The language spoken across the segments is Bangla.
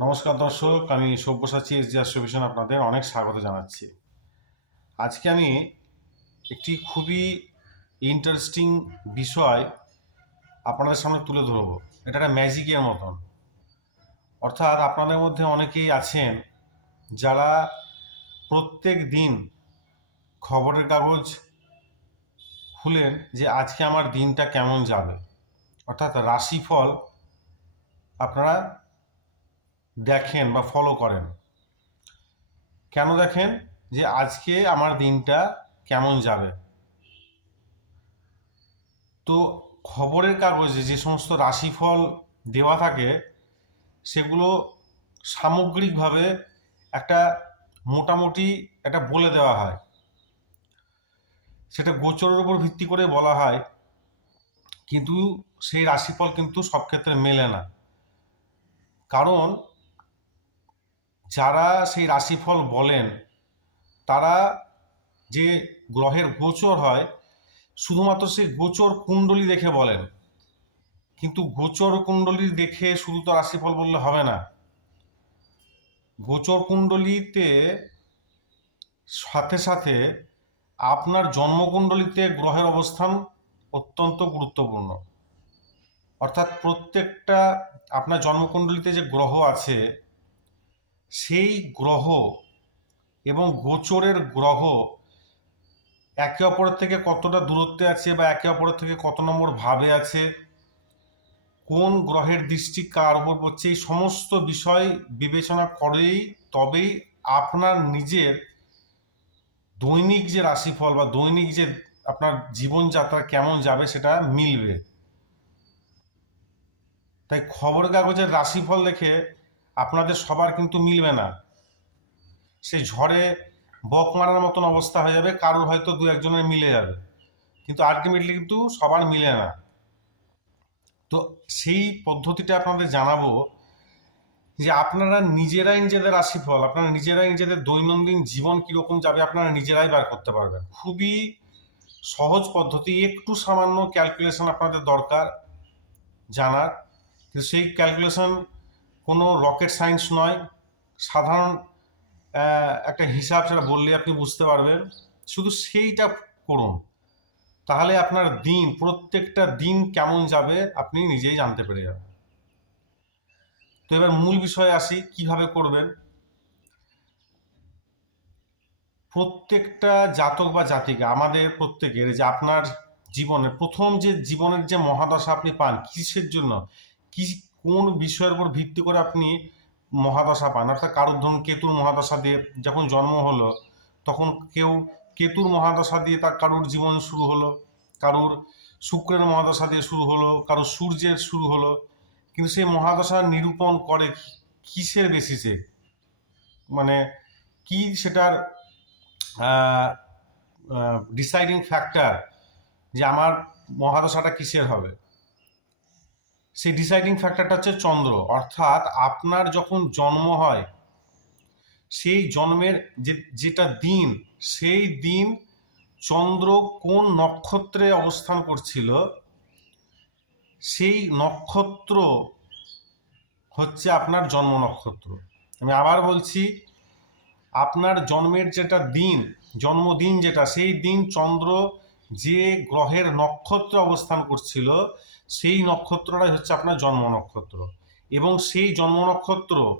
নমস্কার দর্শক, আমি সব্যসাচী এস জি অ্যাস্ট্রোভিশন আপনাদের অনেক স্বাগত জানাচ্ছি। আজকে আমি একটি খুবই ইন্টারেস্টিং বিষয় আপনাদের সামনে তুলে ধরবো। এটা একটা ম্যাজিকের মতন। অর্থাৎ আপনাদের মধ্যে অনেকেই আছেন যারা প্রত্যেক দিন খবরের কাগজ খুলেন যে আজকে আমার দিনটা কেমন যাবে। অর্থাৎ রাশিফল আপনারা দেখেন বা ফলো করেন। কেন দেখেন? যে আজকে আমার দিনটা কেমন যাবে? তো খবরের কাগজে যে সমস্ত রাশিফল দেওয়া থাকে, সেগুলো সামগ্রিকভাবে একটা মোটামুটি একটা বলে দেওয়া হয়। সেটা গোচরের উপর ভিত্তি করে বলা হয়, কিন্তু সেই রাশিফল কিন্তু সব ক্ষেত্রে মেলে না। কারণ যারা সেই রাশিফল বলেন, তারা যে গ্রহের গোচর হয়, শুধুমাত্র সেই গোচর কুণ্ডলী দেখে বলেন। কিন্তু গোচর কুণ্ডলী দেখে শুধু তো রাশিফল বললে হবে না। গোচর কুণ্ডলীতে সাথে সাথে আপনার জন্মকুণ্ডলীতে গ্রহের অবস্থান অত্যন্ত গুরুত্বপূর্ণ। অর্থাৎ প্রত্যেকটা আপনার জন্মকুণ্ডলীতে যে গ্রহ আছে সেই গ্রহ এবং গোচরের গ্রহ একে অপরের থেকে কতটা দূরত্বে আছে বা একে অপরের থেকে কত নম্বর ভাবে আছে, কোন গ্রহের দৃষ্টি কার উপর পড়ছে, এই সমস্ত বিষয় বিবেচনা করেই তবেই আপনার নিজের দৈনিক যে রাশিফল বা দৈনিক যে আপনার জীবনযাত্রা কেমন যাবে সেটা মিলবে। তাই খবর কাগজের রাশিফল দেখে আপনাদের সবার কিন্তু মিলবে না। সেই ঝড়ে বক মারার মতন অবস্থা হয়ে যাবে, কারোর হয়তো দু একজনের মিলে যাবে। কিন্তু আলটিমেটলি কিন্তু সবার মিলে না। তো সেই পদ্ধতিটা আপনাদের জানাব যে আপনারা নিজেরাই নিজেদের রাশিফল, আপনারা নিজেরাই নিজেদের দৈনন্দিন জীবন কীরকম যাবে আপনারা নিজেরাই বার করতে পারবেন। খুবই সহজ পদ্ধতি, একটু সামান্য ক্যালকুলেশন আপনাদের দরকার জানার। কিন্তু সেই ক্যালকুলেশন কোনো রকেট সায়েন্স নয়। সাধারণ একটা হিসাব সেটা বললে আপনি বুঝতে পারবেন। শুধু সেইটা করুন। তাহলে আপনার দিন, প্রত্যেকটা দিন কেমন যাবে আপনি নিজেই জানতে পেরে যাবেন। তো এবার মূল বিষয়ে আসি, কীভাবে করবেন? প্রত্যেকটা জাতক বা জাতিকে, আমাদের প্রত্যেকের যে আপনার জীবনের, প্রথম যে জীবনের যে মহাদশা আপনি পান, কিসের জন্য? কি কোন বিষয়ের উপর ভিত্তি করে আপনি মহাদশা পান? অর্থাৎ কারোর ধরুন কেতুর মহাদশা দিয়ে যখন জন্ম হলো, তখন কেউ কেতুর মহাদশা দিয়ে তার কারুর জীবন শুরু হলো, কারুর শুক্রের মহাদশা দিয়ে শুরু হলো, কারোর সূর্যের শুরু হলো, কিন্তু সেই মহাদশা নিরূপণ করে কিসের বেসিসে? মানে কি সেটার ডিসাইডিং ফ্যাক্টর যে আমার মহাদশাটা কিসের হবে? সেই ডিসাইডিং ফ্যাক্টরটা হচ্ছে চন্দ্র। অর্থাৎ আপনার যখন জন্ম হয়, সেই জন্মের যে, যেটা দিন, সেই দিন চন্দ্র কোন নক্ষত্রে অবস্থান করছিল, সেই নক্ষত্র হচ্ছে আপনার জন্ম নক্ষত্র। আমি আবার বলছি, আপনার জন্মের যেটা দিন, জন্মদিন যেটা, সেই দিন চন্দ্র যে গ্রহের নক্ষত্র অবস্থান করছিল, সেই নক্ষত্রটাই হচ্ছে আপনার জন্ম নক্ষত্র। এবং সেই জন্ম নক্ষত্র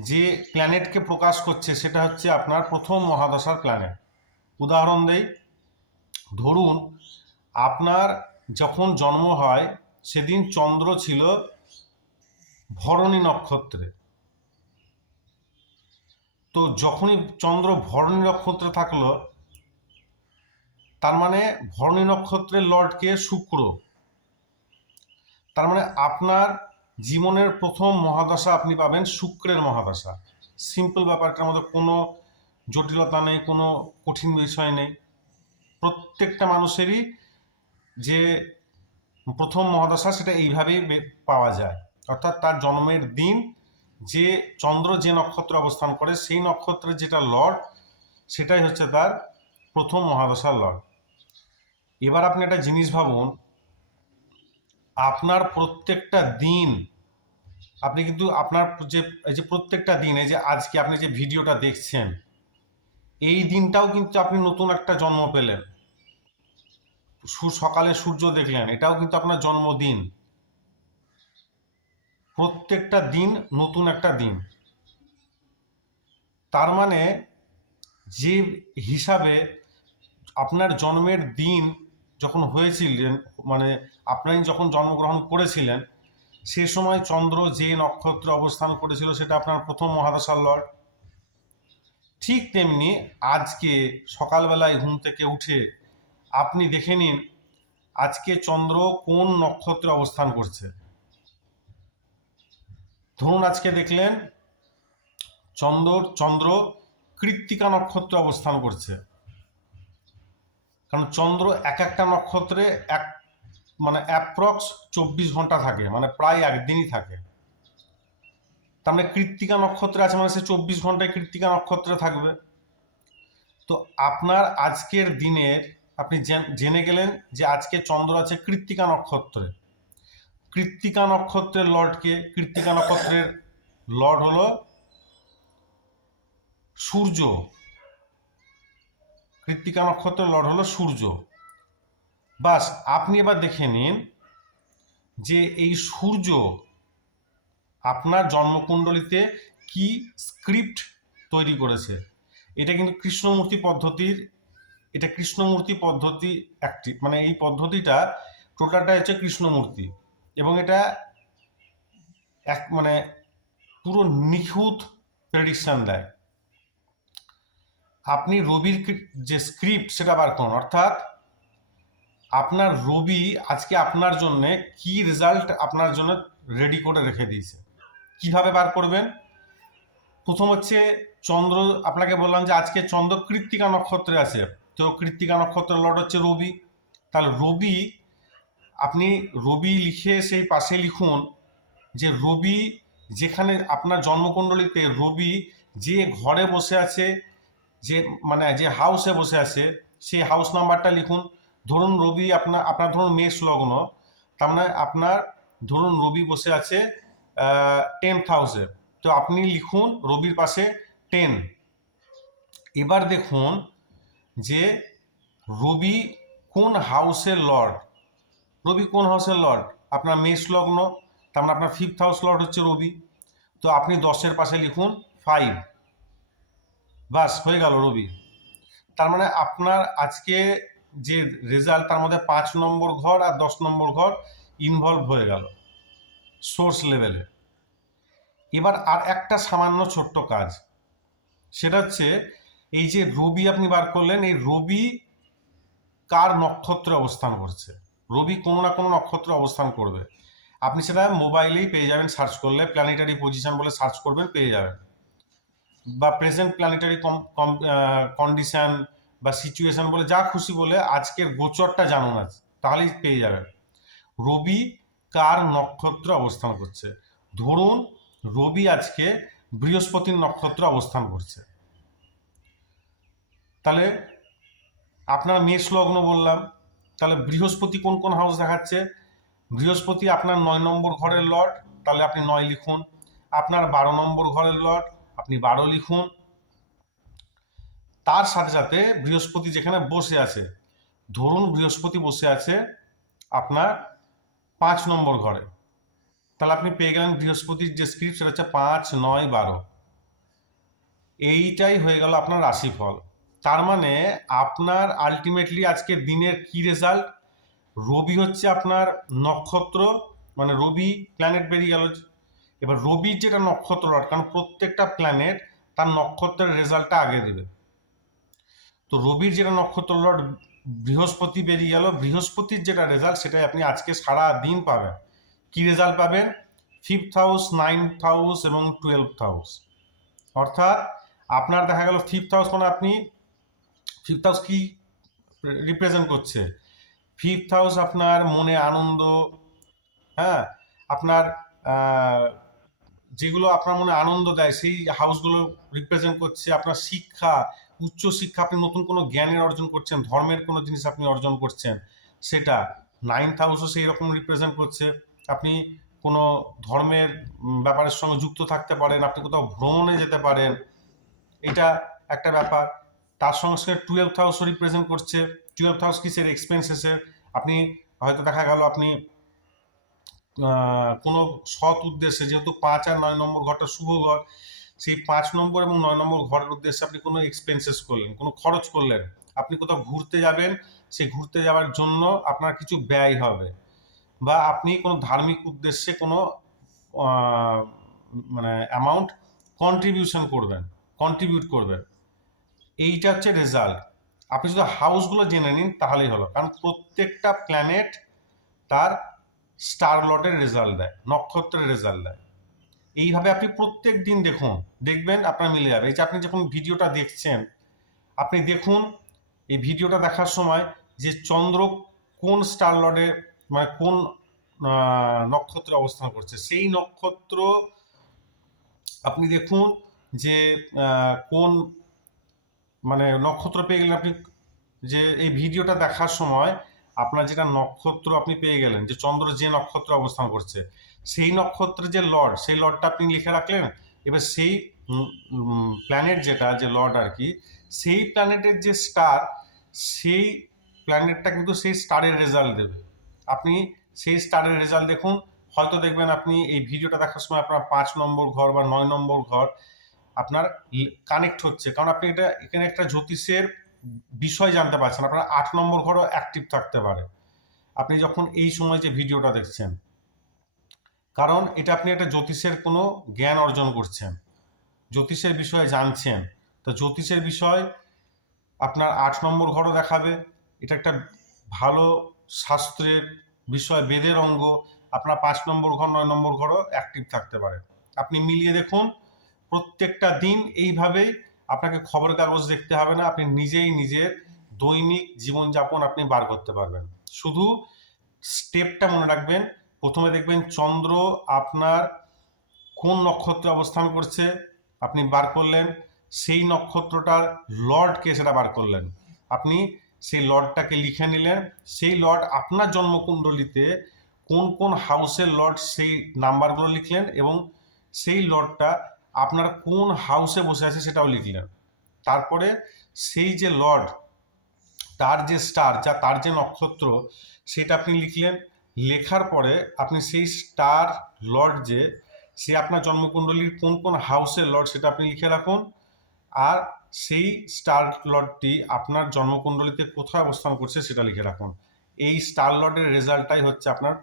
যে প্ল্যানেটকে প্রকাশ করছে, সেটা হচ্ছে আপনার প্রথম মহাদশার প্ল্যানেট। উদাহরণ দেই, ধরুন আপনার যখন জন্ম হয়, সেদিন চন্দ্র ছিল ভরণী নক্ষত্রে। তো যখনই চন্দ্র ভরণী নক্ষত্রে থাকল তার মানে ভরণী নক্ষত্রের লর্ডকে শুক্র। তার মানে আপনার জীবনের প্রথম মহাদশা আপনি পাবেন শুক্রের মহাদশা। সিম্পল ব্যাপারটার মধ্যে কোনো জটিলতা নেই, কোনো কঠিন বিষয় নেই। প্রত্যেকটা মানুষেরই যে প্রথম মহাদশা সেটা এইভাবেই পাওয়া যায়। অর্থাৎ তার জন্মের দিন যে চন্দ্র যে নক্ষত্র অবস্থান করে, সেই নক্ষত্রের যেটা লর্ড সেটাই হচ্ছে তার প্রথম মহাদশার লর্ড এবার আপনি একটা জিনিস ভাবুন, আপনার প্রত্যেকটা দিন, আপনি কিন্তু আপনার যে, এই যে প্রত্যেকটা দিন, এই যে আজকে আপনি যে ভিডিওটা দেখছেন, এই দিনটাও কিন্তু আপনি নতুন একটা জন্ম পেলেন। সকালে সূর্য দেখলেন, এটাও কিন্তু আপনার জন্মদিন। প্রত্যেকটা দিন নতুন একটা দিন। তার মানে যে হিসাবে আপনার জন্মের দিন যখন হয়েছিলেন মানে আপনি যখন জন্মগ্রহণ করেছিলেন, সে সময় চন্দ্র যে নক্ষত্রে অবস্থান করেছিল সেটা আপনার প্রথম মহাদশার লর্ড। ঠিক তেমনি আজকে সকালবেলায় ঘুম থেকে উঠে আপনি দেখে নিন, আজকে চন্দ্র কোন নক্ষত্রে অবস্থান করছে। ধরুন আজকে দেখলেন, চন্দ্র চন্দ্র কৃত্তিকা নক্ষত্রে অবস্থান করছে। কারণ চন্দ্র এক একটা নক্ষত্রে এক মানে অ্যাপ্রক্স চব্বিশ ঘণ্টা থাকে মানে প্রায় একদিনই থাকে। তার মানে কৃত্তিকা নক্ষত্রে আছে মানে সে চব্বিশ ঘন্টায় কৃত্তিকা নক্ষত্রে থাকবে। তো আপনার আজকের দিনের, আপনি জেনে গেলেন যে আজকে চন্দ্র আছে কৃত্তিকা নক্ষত্রে। কৃত্তিকা নক্ষত্রের লর্ডকে কৃত্তিকা নক্ষত্রের লর্ড হলো সূর্য। কৃত্তিকা নক্ষত্রের লর্ড হলো সূর্য। বাস, আপনি এবার দেখে নিন যে এই সূর্য আপনার জন্মকুণ্ডলিতে কি স্ক্রিপ্ট তৈরি করেছে। এটা কিন্তু কৃষ্ণমূর্তি পদ্ধতির, এটা কৃষ্ণমূর্তি পদ্ধতি একটি মানে এই পদ্ধতিটা টোটালটা হচ্ছে কৃষ্ণমূর্তি এবং এটা এক মানে পুরো নিখুঁত প্রেডিকশন দেয়। আপনি রবির যে স্ক্রিপ্ট সেটা বার করুন। অর্থাৎ আপনার রবি আজকে আপনার জন্য কি রেজাল্ট আপনার জন্য রেডি করে রেখে দিয়েছে। কীভাবে বার করবেন? প্রথম হচ্ছে চন্দ্র, আপনাকে বললাম যে আজকে চন্দ্র কৃত্তিকা নক্ষত্রে আছে। তো কৃত্তিকা নক্ষত্রের লর্ড হচ্ছে রবি। তাহলে রবি, আপনি রবি লিখে সেই পাশে লিখুন যে রবি যেখানে আপনার জন্মকুণ্ডলিতে রবি যে ঘরে বসে আছে যে মানে যে হাউসে বসে আছে, সেই হাউস নাম্বারটা লিখুন। ধরুন রবি আপনার আপনার ধরুন মেষ লগ্ন, তার মানে আপনার, ধরুন রবি বসে আছে টেন্থ হাউসে তো আপনি লিখুন রবির পাশে টেন এবার দেখুন যে রবি কোন হাউসের লর্ড রবি কোন হাউসের লর্ড আপনার মেষ লগ্ন, তার মানে আপনার ফিফথ হাউস লর্ড হচ্ছে রবি। তো আপনি দশের পাশে লিখুন ফাইভ বাস, হয়ে গেল রবি। তার মানে আপনার আজকে যে রেজাল্ট তার মধ্যে পাঁচ নম্বর ঘর আর দশ নম্বর ঘর ইনভলভ হয়ে গেল সোর্স লেভেলে এবার আর একটা সামান্য ছোট্ট কাজ, সেটা হচ্ছে এই যে রবি আপনি বার করলেন, এই রবি কার নক্ষত্রে অবস্থান করছে? রবি কোনো না কোনো নক্ষত্রে অবস্থান করবে। আপনি সেটা মোবাইলেই পেয়ে যাবেন সার্চ করলে প্ল্যানেটারি পজিশন বলে সার্চ করবেন, পেয়ে যাবেন। বা প্রেজেন্ট প্ল্যানেটারি কন্ডিশন বা সিচুয়েশন বলে যা খুশি বলে আজকের গোচরটা জানুন আজ, তাহলেই পেয়ে যাবেন। রবি কার নক্ষত্র অবস্থান করছে? ধরুন রবি আজকে বৃহস্পতির নক্ষত্র অবস্থান করছে। তাহলে আপনার মেষ লগ্ন বললাম, তাহলে বৃহস্পতি কোন কোন হাউস দেখাচ্ছে? বৃহস্পতি আপনার নয় নম্বর ঘরের লর্ড, তাহলে আপনি নয় লিখুন। আপনার বারো নম্বর ঘরের লর্ড আপনি বারো লিখুন। তার সাথে সাথে বৃহস্পতি যেখানে বসে আছে, ধরুন বৃহস্পতি বসে আছে আপনার পাঁচ নম্বর ঘরে। তাহলে আপনি পেয়ে গেলেন বৃহস্পতির যে স্ক্রিপ্ট সেটা হচ্ছে পাঁচ, নয়, বারো। এইটাই হয়ে গেল আপনার রাশিফল। তার মানে আপনার আলটিমেটলি আজকে দিনের কি রেজাল্ট রবি হচ্ছে আপনার নক্ষত্র মানে রবি প্ল্যানেট বেরিয়ে গেল এবার রবি যেটা নক্ষত্র লট কারণ প্রত্যেকটা প্ল্যানেট তার নক্ষত্রের রেজাল্টটা আগে দেবে। তো রবির যেটা নক্ষত্র লট বৃহস্পতি বেরিয়ে গেল, বৃহস্পতির যেটা রেজাল্ট সেটাই আপনি আজকে সারা দিন পাবেন। কি রেজাল্ট পাবেন? ফিফথ হাউস নাইনথ হাউস এবং টুয়েলভ হাউস অর্থাৎ আপনার দেখা গেল ফিফথ হাউস মানে আপনি ফিফথ হাউস কি রিপ্রেজেন্ট করছে? ফিফথ হাউস আপনার মনে আনন্দ হ্যাঁ? আপনার যেগুলো আপনার মনে আনন্দ দেয়, সেই হাউসগুলো রিপ্রেজেন্ট করছে আপনার শিক্ষা, উচ্চ শিক্ষা, আপনি নতুন কোনো জ্ঞানের অর্জন করছেন, ধর্মের কোনো জিনিস আপনি অর্জন করছেন, সেটা নাইনথ হাউসও সেই রকম রিপ্রেজেন্ট করছে। আপনি কোনো ধর্মের ব্যাপারের সঙ্গে যুক্ত থাকতে পারেন, আপনি কোথাও ভ্রমণে যেতে পারেন, এটা একটা ব্যাপার। তার সঙ্গে সঙ্গে টুয়েলভ হাউস রিপ্রেজেন্ট করছে। টুয়েলভ হাউস কিসের এক্সপেন্সেসের আপনি হয়তো দেখা গেল আপনি কোনো সৎ উদ্দেশ্যে, যেহেতু পাঁচ আর নয় নম্বর ঘরটা শুভ ঘর, সেই পাঁচ নম্বর এবং নয় নম্বর ঘরের উদ্দেশ্যে আপনি কোনো এক্সপেন্সেস করলেন, কোনো খরচ করলেন। আপনি কোথাও ঘুরতে যাবেন, সেই ঘুরতে যাওয়ার জন্য আপনার কিছু ব্যয় হবে বা আপনি কোনো ধার্মিক উদ্দেশ্যে কোনো মানে অ্যামাউন্ট কন্ট্রিবিউশন করবেন কন্ট্রিবিউট করবেন। এইটা হচ্ছে রেজাল্ট আপনি শুধু হাউসগুলো জেনে নিন, তাহলেই হলো কারণ প্রত্যেকটা প্ল্যানেট তার স্টার লটের রেজাল্ট দেয়, নক্ষত্রের রেজাল্ট দেয়। এইভাবে আপনি প্রত্যেক দিন দেখুন, দেখবেন আপনার মিলে যাবে। এই যে আপনি যখন ভিডিওটা দেখছেন, আপনি দেখুন, এই ভিডিওটা দেখার সময় যে চন্দ্র কোন স্টার লর্ডে মানে কোন নক্ষত্রে অবস্থান করছে, সেই নক্ষত্র আপনি দেখুন যে কোন মানে নক্ষত্র পেয়ে গেলেন আপনি, যে এই ভিডিওটা দেখার সময় আপনার যেটা নক্ষত্র আপনি পেয়ে গেলেন, যে চন্দ্র যে নক্ষত্র অবস্থান করছে, সেই নক্ষত্রের যে লর্ড, সেই লর্ডটা আপনি লিখে রাখলেন? এবার সেই প্ল্যানেট যেটা, যে লর্ড আর কি, সেই প্ল্যানেটের যে স্টার সেই প্ল্যানেটটা কিন্তু সেই স্টারের রেজাল্ট দেবে। আপনি সেই স্টারের রেজাল্ট দেখুন, হয়তো দেখবেন আপনি এই ভিডিওটা দেখার সময় আপনার পাঁচ নম্বর ঘর বা নয় নম্বর ঘর আপনার কানেক্ট হচ্ছে। কারণ আপনি এটা, এখানে একটা জ্যোতিষের বিষয় জানতে পারছেন, আপনার আট নম্বর ঘরও অ্যাক্টিভ থাকতে পারে। আপনি যখন এই সময় যে ভিডিওটা দেখছেন, কারণ এটা আপনি একটা জ্যোতিষের কোনো জ্ঞান অর্জন করছেন, জ্যোতিষের বিষয়ে জানছেন, তো জ্যোতিষের বিষয় আপনার আট নম্বর ঘরও দেখাবে। এটা একটা ভালো শাস্ত্রের বিষয়, বেদের অঙ্গ। আপনার পাঁচ নম্বর ঘর, নয় নম্বর ঘরও অ্যাক্টিভ থাকতে পারে। আপনি মিলিয়ে দেখুন, প্রত্যেকটা দিন এইভাবেই আপনাকে খবর কাগজ দেখতে হবে না, আপনি নিজেই নিজের দৈনিক জীবনযাপন আপনি বার করতে পারবেন। শুধু স্টেপটা মনে রাখবেন, প্রথমে দেখবেন চন্দ্র আপনার কোন নক্ষত্রে অবস্থান করছে, আপনি বার করলেন, সেই নক্ষত্রটার লর্ডকে সেটা বার করলেন। আপনি সেই লর্ডটাকে লিখে নিলেন, সেই লর্ড আপনার জন্মকুণ্ডলিতে কোন কোন হাউসের লর্ড সেই নাম্বারগুলো লিখলেন এবং সেই লর্ডটা আপনার কোন হাউসে বসে আছে সেটাও লিখলেন। তারপরে সেই যে লর্ড তার যে স্টার যা তার যে নক্ষত্র, সেটা আপনি লিখলেন। লেখার পরে আপনি সেই স্টার লর্ড যে, সে আপনার জন্মকুণ্ডলীর কোন কোন হাউসের লর্ড সেটা আপনি লিখে রাখুন। আর সেই স্টার লর্ডটি আপনার জন্মকুণ্ডলীতে কোথায় অবস্থান করছে সেটা লিখে রাখুন। এই স্টার লর্ডের রেজাল্টটাই হচ্ছে আপনার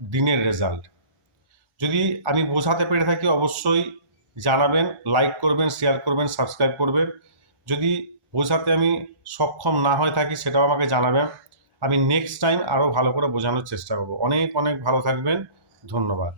দিনের রেজাল্ট। যদি আমি বোঝাতে পেরে থাকি, অবশ্যই জানাবেন লাইক করবেন শেয়ার করবেন সাবস্ক্রাইব করবেন। যদি বোঝাতে আমি সক্ষম না হয়ে থাকি, সেটাও আমাকে জানাবেন। আমি নেক্সট টাইম আরও ভালো করে বোঝানোর চেষ্টা করব। অনেক অনেক ভালো থাকবেন। ধন্যবাদ।